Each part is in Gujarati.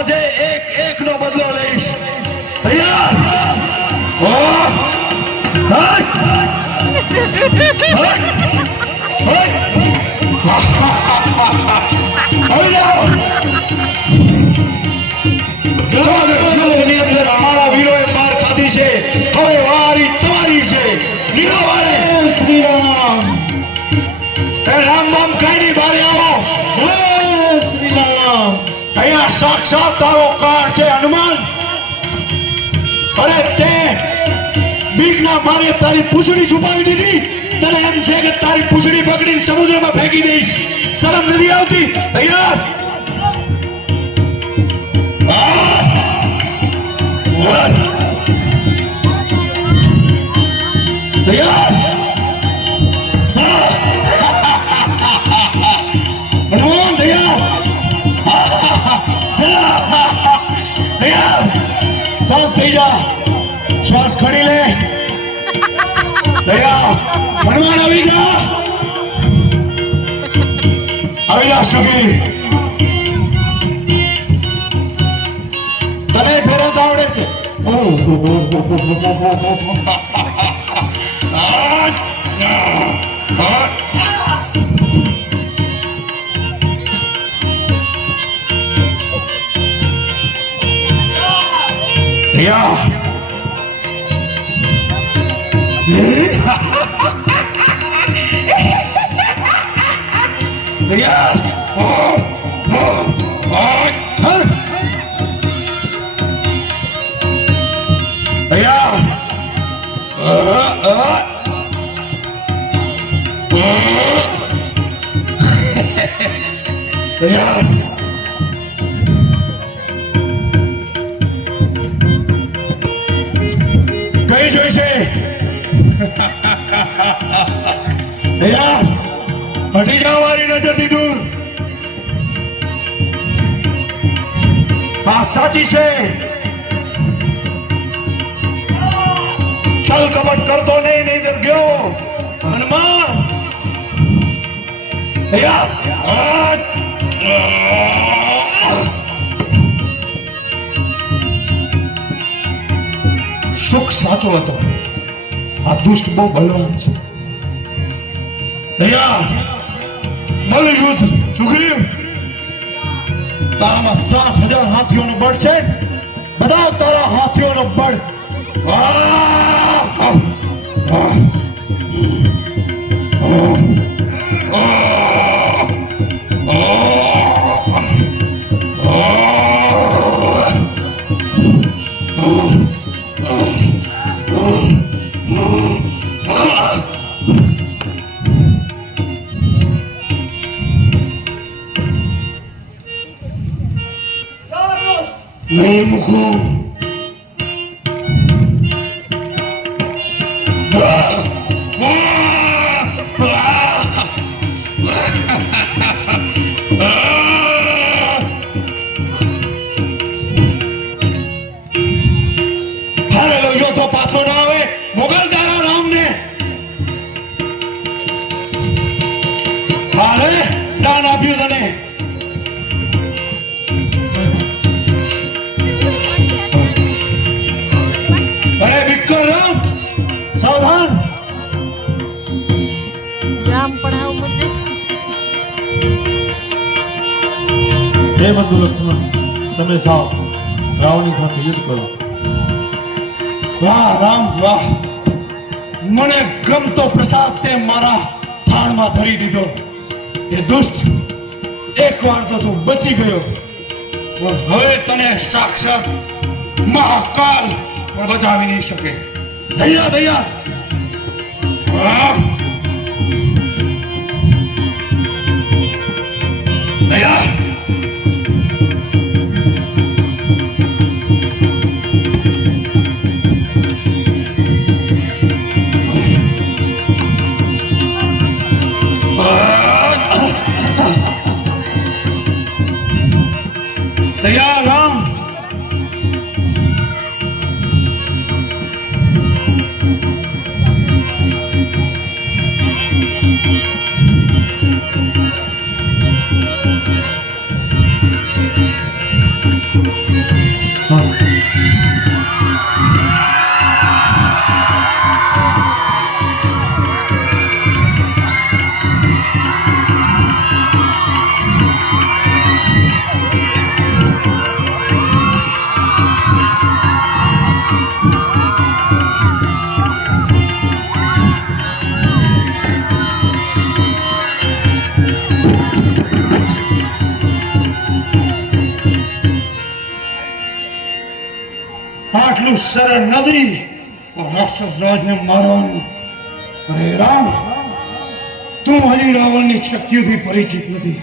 આજે એક એક નો બદલો લઈશ. તૈયાર? અમારા વીરોએ પાર ખાધી છે હવે વારી તમારી છે નીરો શ્રી રામ. એ રામ નામ બારે આવો શ્રી રામ. અહીંયા સાક્ષાત તારો કાર છે, હનુમાન. અરે તે બીકના મારે તારી પૂછડી છુપાવી દીધી. તને એમ છે કે તારી પૂંછડી પકડીને સમુદ્રમાં ફેંકી દઈશ. શરમ નથી આવતી? તૈયાર? તૈયાર? શાંત થઈ જા. શ્વાસ ખડી લે. દયા હનુમાન આવી જા. આવી જા, સુખી. તને ફેરવતા આવડે છે. いや。えー、ああああ Yeah. કઈ જોઈશે હટી જાઓ મારી નજરથી દૂર. આ સાચી છે. ચલ કપટ કરતો નહીં નહીં ગયો. હનુમાન તૈયાર સુખ સાચો હતો. આ દુષ્ટ બહુ બલવાન છે. તારામાં સાત હજાર હાથીઓનો બળ છે. બધા તારા હાથીઓનો બળ. આહ! Name of હે બંધુ લક્ષ્મણ, તમે જાઓ. રાવણની સાથે યુદ્ધ કરો. વાહ, રામ, વાહ. મને ગમતો પ્રસાદ તે મારા થાળમાં ધરી દીધો. એ દુષ્ટ એક વાર તો તું બચી ગયો. પણ હવે તને સાક્ષાત મહાકાલ બચાવી નહીં શકે. દયા દયા. વાહ. આટલું સરળ નથી રાક્ષસ રાજને મારવાનું અરે રામ તું હજી રાવણની શક્તિઓથી પરિચિત નથી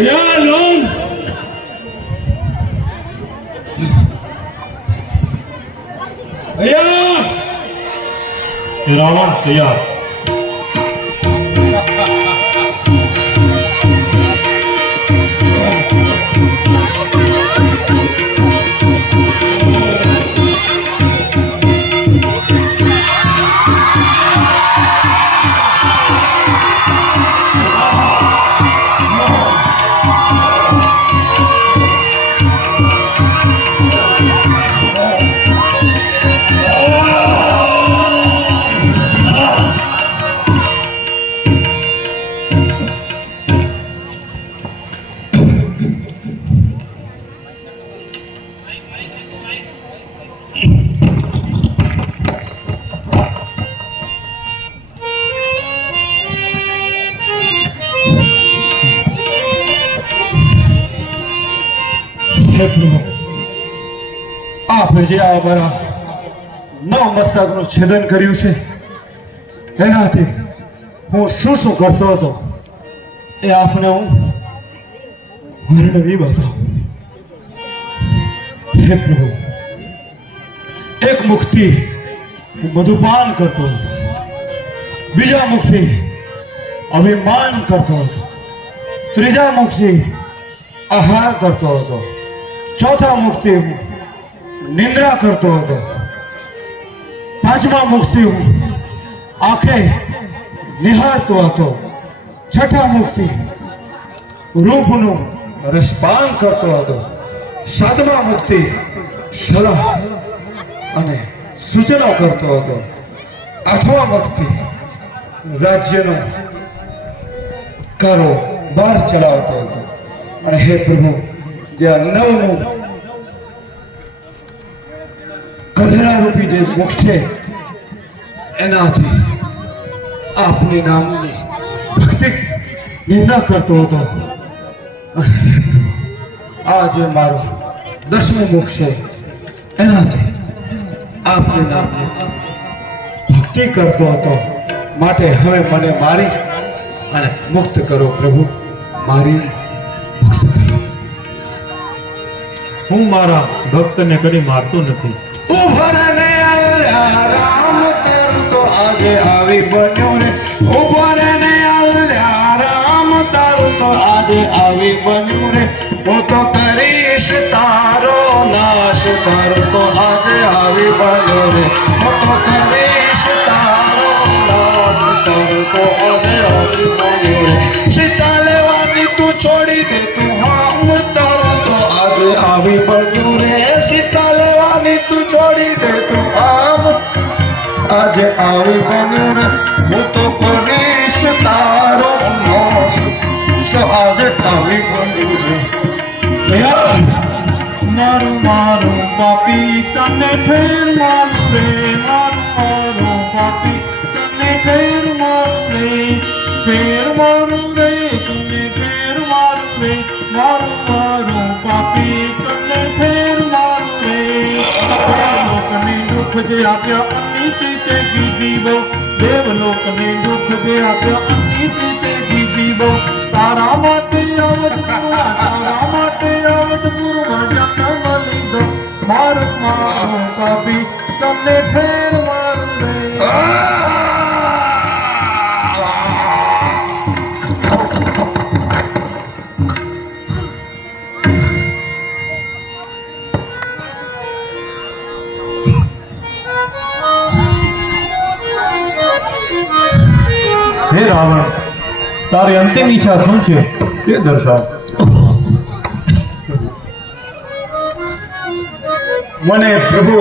તૈયાર લોન તૈયાર એ રાવણ હે પ્રભુ આપે જે આ અમારા નવ મસ્તકનું છેદન કર્યું છે, એનાથી હું શું શું કરતો હતો એ આપને હું વર્ણવી બતાવું. હે પ્રભુ, એક મુખથી હું મધુપાન કરતો હતો. બીજા મુખથી અભિમાન કરતો હતો. ત્રીજા મુખથી આહાર કરતો હતો. ચોથા મુક્તિ હું. નિંદ્રા કરતો હતો. પાંચમા મુક્તિ હું. આંખે નિહાળતો હતો. છઠ્ઠા મુક્તિ રૂપનું રસપાન કરતો હતો. સાતમા મુક્તિ સલાહ અને સૂચનો કરતો હતો. આઠમા મુક્તિ રાજ્યનો કારો બહાર ચલાવતો હતો. અને હે પ્રભુ જે આ નવમું કધરા રૂપી જે મુખ છે, એનાથી આપની નામની ભક્તિ નિંદા કરતો હતો. આ મારું દસમું મુખ છે, એનાથી આપની નામની ભક્તિ કરતો હતો. માટે હવે મને મારી અને મુક્ત કરો પ્રભુ. મારી મુક્ત હું મારા ભક્તને કદી મારતો નથી. આવી બન્યું રે ઉભરને આલ્યા રામ તો આજે આવી બન્યું રે હું તો કરીશ તારો નાશ, તારું તો આજે આવી બન્યો રે હું તો કરીશ આજે આવી બન્યું રે હું તો કરીશ તારો નાશ હું તો આજે આવી બન્યું છે યાર મારું મારું પાપી તને ફેર મારું રે મારું મારું દુઃખ જે આપ્યા અનિતિ તે દીધી બહુ દેવલોકને દુઃખ જે આપ્યા અનિતિ તે દીધી તારા માટે આવત તારા માટે આવત પૂર્વ જન્મ લીધો મારું માં પાપી તમને ફેર તારી અંતિમ ઈચ્છા શું છે? તે દર્શાવ. મને પ્રભુ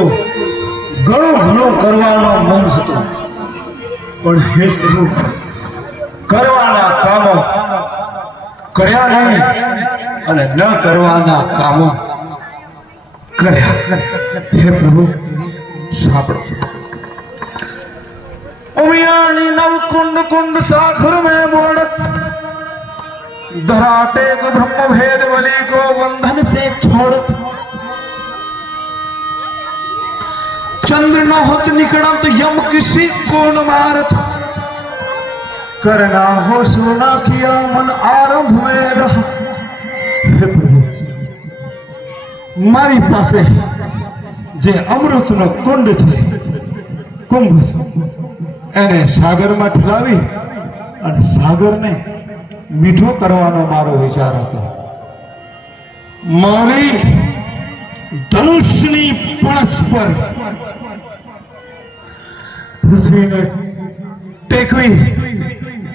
ઘણું ઘણું કરવાનો મન હતો. પણ હે પ્રભુ, કરવાના કામો કર્યા નહીં અને ન કરવાના કામો કર્યા. હે પ્રભુ, સાંભળો. ઉમિયાની નવ કુંડ કુંડ સાગર में बोड़त धराटे को ब्रह्म भेद बलि को बंधन से छोड़त चंद्र न होत निकड़ा तो यम किसी को न मारत करना हो सोना किया मन आरंभ में रह હે પ્રભુ મારી પાસે જે અમૃતનો કુંડ છે કુંભ છે એને સાગરમાં ઠરાવી અને સાગરને મીઠો કરવાનો મારો વિચાર હતો. મારી ધનુષની પણછ પર પૃથ્વીને ટેકવી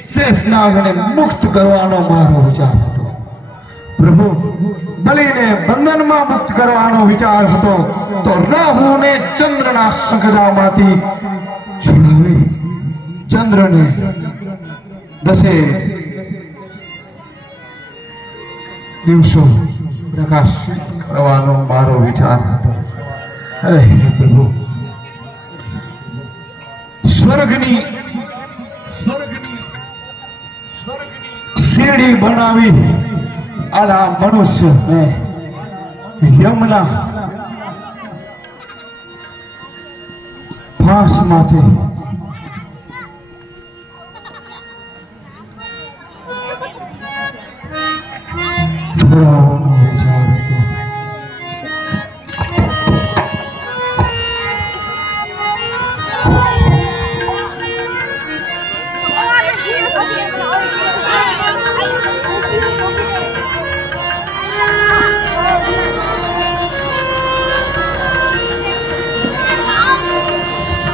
શેષનાગને મુક્ત કરવાનો મારો વિચાર હતો. પ્રભુ, બલિને બંધનમાં મુક્ત કરવાનો વિચાર હતો તો રાહુને ચંદ્રના સકજામાંથી છોડાવી ચંદ્રને દસે દિવસો પ્રકાશિત કરવાનો મારો વિચાર હતો. અરે પ્રભુ, સ્વર્ગની સીડી બનાવી આના મનુષ્યને યમના ફાંસમાંથી